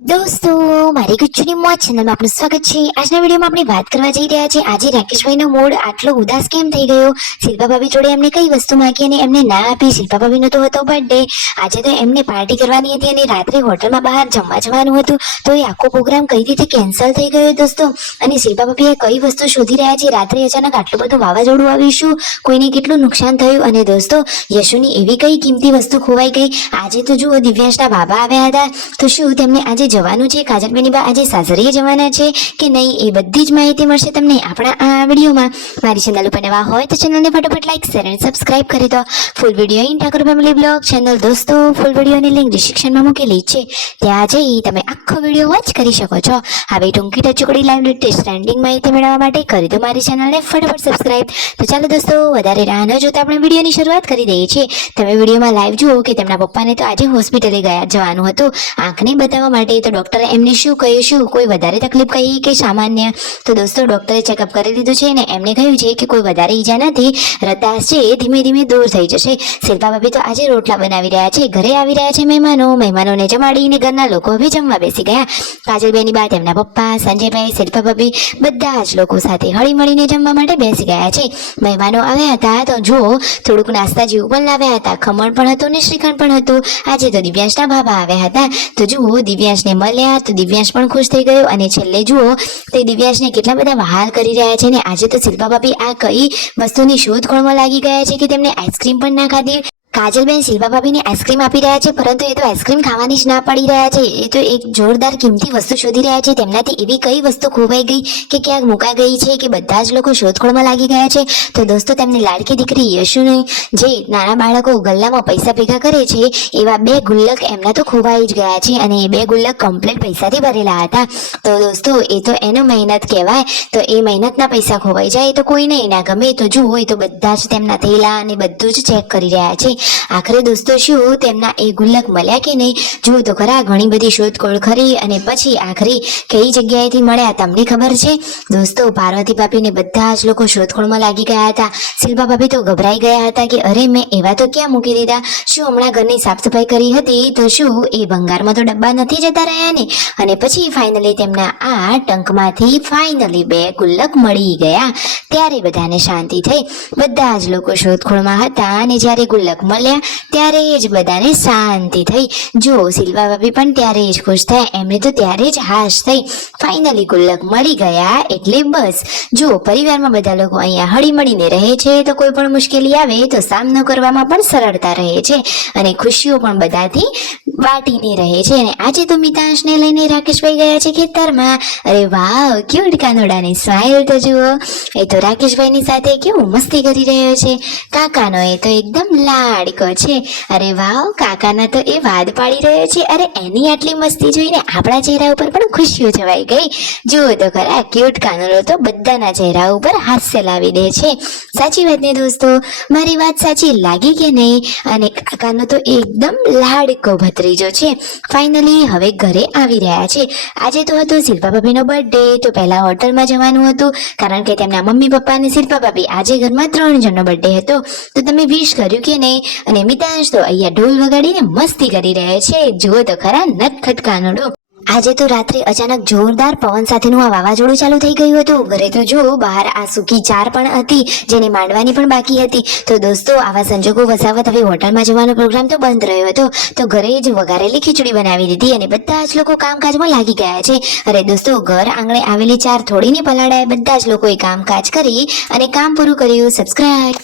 દોસ્તો, મારી ગુચ્ચુની મોજ ચેનલમાં આપનું સ્વાગત છે। આજના વિડીયોમાં આપણે વાત કરવા જઈ રહ્યા છે આજે રાકેશભાઈનો મૂડ આટલો ઉદાસ કેમ થઈ ગયો। શિલ્પા ભાભી જોડે એમને કઈ વસ્તુ માંગી અને એમને ના આપી। શિલ્પા ભાભીનો તો હતો બર્થડે, આજે તો એમને પાર્ટી કરવાની હતી અને રાત્રે હોટલમાં બહાર જમવા જવાનું હતું, તો એ આખો પ્રોગ્રામ કઈ રીતે કેન્સલ થઈ ગયો દોસ્તો। અને શિલ્પા ભાભી કઈ વસ્તુ શોધી રહ્યા છે, રાત્રે અચાનક આટલું બધું વાવાઝોડું આવ્યું, કોઈને કેટલું નુકસાન થયું। અને દોસ્તો, યશુની એવી કઈ કિંમતી વસ્તુ ખોવાઈ ગઈ। આજે તો જુઓ, દિવ્યાંશના બાબા આવ્યા હતા, તો શું તેમને આજે જવાનું છે, કાજલબેની બા આજે સાસરીએ જવાના છે કે નહીં, એ બધી જ માહિતી મળશે તમને આપણા આ વિડીયોમાં। મારી ચેનલ ઉપર નવા હોય તો ચેનલને ફટાફટ લાઈક શેર અને સબસ્ક્રાઇબ કરી દો। Full video in Thakor family blog channel દોસ્તો, ફૂલ વિડીયોની લિંક ડિસ્ક્રિપ્શનમાં મૂકેલી છે, ત્યાં જઈ તમે આખો વિડીયો વોચ કરી શકો છો। હવે ટૂંકી ટચુકડી લાઈવ લેટેસ્ટ ટ્રેન્ડિંગ માહિતી મેળવવા માટે કરી દો મારી ચેનલને ફટાફટ સબસ્ક્રાઇબ। તો ચાલો દોસ્તો, વધારે રાહ ન જોતા આપણે વિડીયોની શરૂઆત કરી દઈએ છીએ। તમે વિડીયોમાં લાઈવ જુઓ કે તેમના પપ્પાને તો આજે હોસ્પિટલે જવાનું હતું આંખને બતાવવા માટે, તો ડોક્ટરે એમને શું કહ્યું, કોઈ વધારે તકલીફ કહી કે સામાન્ય? તો દોસ્તો, ડોક્ટરે ચેકઅપ કરી લીધું છે અને એમને કહ્યું છે કે કોઈ વધારે ઈજા નથી, રતાશ છે એ ધીમે ધીમે દૂર થઈ જશે। શિલ્પા ભાભી તો આજે રોટલા બનાવી રહ્યા છે, ઘરે આવી રહ્યા છે મહેમાનોને જમાડીને ઘરના લોકો હવે જમવા બેસી ગયા। કાજલબેની બા, તેમના પપ્પા, સંજયભાઈ, શિલ્પા ભાભી બધા જ લોકો સાથે હળી મળીને જમવા માટે બેસી ગયા છે। મહેમાનો આવ્યા હતા તો જુઓ, થોડુંક નાસ્તા જેવું પણ લાવ્યા હતા, ખમણ પણ હતું ને શ્રીખંડ પણ હતું। આજે તો દિવ્યાંશના બાબા આવ્યા હતા, તો જુઓ, દિવ્યાંશને મળ્યા તો દિવ્યાંશ પણ ખુશ થઈ ગયો। અને છેલ્લે જુઓ, તે દિવ્યાંશને કેટલા બધા વહાલ કરી રહ્યા છે ને આજે તો શિલ્પા ભાભી આ કઈ વસ્તુની શોધખોળમાં લાગી ગયા છે કે તેમને આઈસ્ક્રીમ પણ ના ખાધી। કાજલબેન શિલ્પા ભાભીને આઈસ્ક્રીમ આપી રહ્યા છે, પરંતુ એ તો આઈસ્ક્રીમ ખાવાની જ ના પડી રહ્યા છે, એ તો એક જોરદાર કિંમતી વસ્તુ શોધી રહ્યા છે। તેમનાથી એવી કઈ વસ્તુ ખોવાઈ ગઈ કે ક્યાંક મુકાઈ ગઈ છે કે બધા જ લોકો શોધખોળમાં લાગી ગયા છે। તો દોસ્તો, તેમની લાડકી દીકરી યશુને જે નાના બાળકો ગલ્લામાં પૈસા ભેગા કરે છે, એવા 2 ગુલ્લક એમના તો ખોવાઈ જ ગયા છે અને એ 2 ગુલ્લક કમ્પ્લીટ પૈસાથી ભરેલા હતા। તો દોસ્તો, એ તો એનો મહેનત કહેવાય, તો એ મહેનતના પૈસા ખોવાઈ જાય તો કોઈને ના ગમે। તો જુઓ, એ તો બધા જ તેમના થેલા અને બધું જ ચેક કરી રહ્યા છે। આખરે દોસ્તો, શું તેમના એ ગુલ્લક મળ્યા કે નહીં, જુઓ તો ખરા, ઘણી બધી શોધખોળ કરી અને પછી આખરે કઈ જગ્યાએથી મળ્યા તમને ખબર છે દોસ્તો? પાર્વતી ભાભીને બધા જ લોકો શોધખોળમાં લાગી ગયા હતા। શિલ્પા ભાભી તો ગભરાઈ ગયા હતા કે અરે, મેં એવા તો ક્યાં મૂકી દીધા, શું હમણાં ઘરની સાફ સફાઈ કરી હતી તો શું એ ભંગારમાં તો ડબ્બા નથી જતા રહ્યા ને? અને પછી ફાઇનલી તેમના આ ટંકમાંથી ફાઇનલી 2 ગુલ્લક મળી ગયા, ત્યારે બધાને શાંતિ થઈ। બધા જ લોકો શોધખોળમાં હતા અને જ્યારે ગુલ્લક મળ્યા ત્યારે જ બધાને શાંતિ થઈ। જો શિલ્પા ભાભી પણ ત્યારે જ ખુશ થયા, એમને તો ત્યારે જ હાશ થઈ, ફાઇનલી ગુલ્લક મળી ગયા એટલે બસ। જો પરિવારમાં બધા લોકો અહીંયા હળી મળીને રહે છે તો કોઈ પણ મુશ્કેલી આવે તો સામનો કરવામાં પણ સરળતા રહે છે અને ખુશીઓ પણ બધાથી વાટીને રહે છે। અને આજે તો મિતાંશને લઈને રાકેશભાઈ ગયા છે ખેતરમાં। અરે વાવ, ક્યુટ કાનોડાની સ્માઈલ તો જુઓ, એ તો રાકેશભાઈની સાથે કેવું મસ્તી કરી રહ્યો છે। કાકાનો એ તો એકદમ લાડકો છે। અરે વાવ, કાકાના તો એ વાદ પાડી રહ્યો છે। અરે, એની આટલી મસ્તી જોઈને આપણા ચહેરા ઉપર પણ ખુશીઓ છવાઈ ગઈ। જુઓ તો ખરા, ક્યુટ કાનોડો તો બધાના ચહેરા ઉપર હાસ્ય લાવી દે છે। સાચી વાત ને દોસ્તો? મારી વાત સાચી લાગી કે નહીં? અને કાકાનો તો એકદમ લાડકો ભત્રીજો છે। ફાઇનલી હવે ઘરે આવી રહ્યા છે। આજે તો હતો શિલ્પા ભાભીનો બર્થડે, તો પહેલા હોટલમાં જવાનું હતું કારણ કે તેમના મમ્મી પપ્પા અને શિલ્પા ભાભી આજે ઘરમાં 3 જણનો બર્થડે હતો। તો તમે વિશ કર્યું કે નહીં? અને મિતાંશ તો અહીંયા ઢોલ વગાડીને મસ્તી કરી રહ્યા છે, જુઓ તો ખરા, નટખટ કાનડો। આજે તો રાત્રે અચાનક જોરદાર પવન સાથેનું આ વાવાઝોડું ચાલુ થઈ ગયું હતું। ઘરે તો જો બહાર આ સૂકી ચાર પણ હતી જેને માંડવાની પણ બાકી હતી। તો દોસ્તો, આવા સંજોગો વસાવત હવે હોટલમાં જવાનો પ્રોગ્રામ તો બંધ રહ્યો હતો, તો ઘરે જ વઘારેલી ખીચડી બનાવી દીધી અને બધા જ લોકો કામકાજમાં લાગી ગયા છે। અરે દોસ્તો, ઘર આંગણે આવેલી ચાર થોડીને પલાળાય, બધા જ લોકોએ કામકાજ કરી અને કામ પૂરું કર્યું। સબસ્ક્રાઇબ।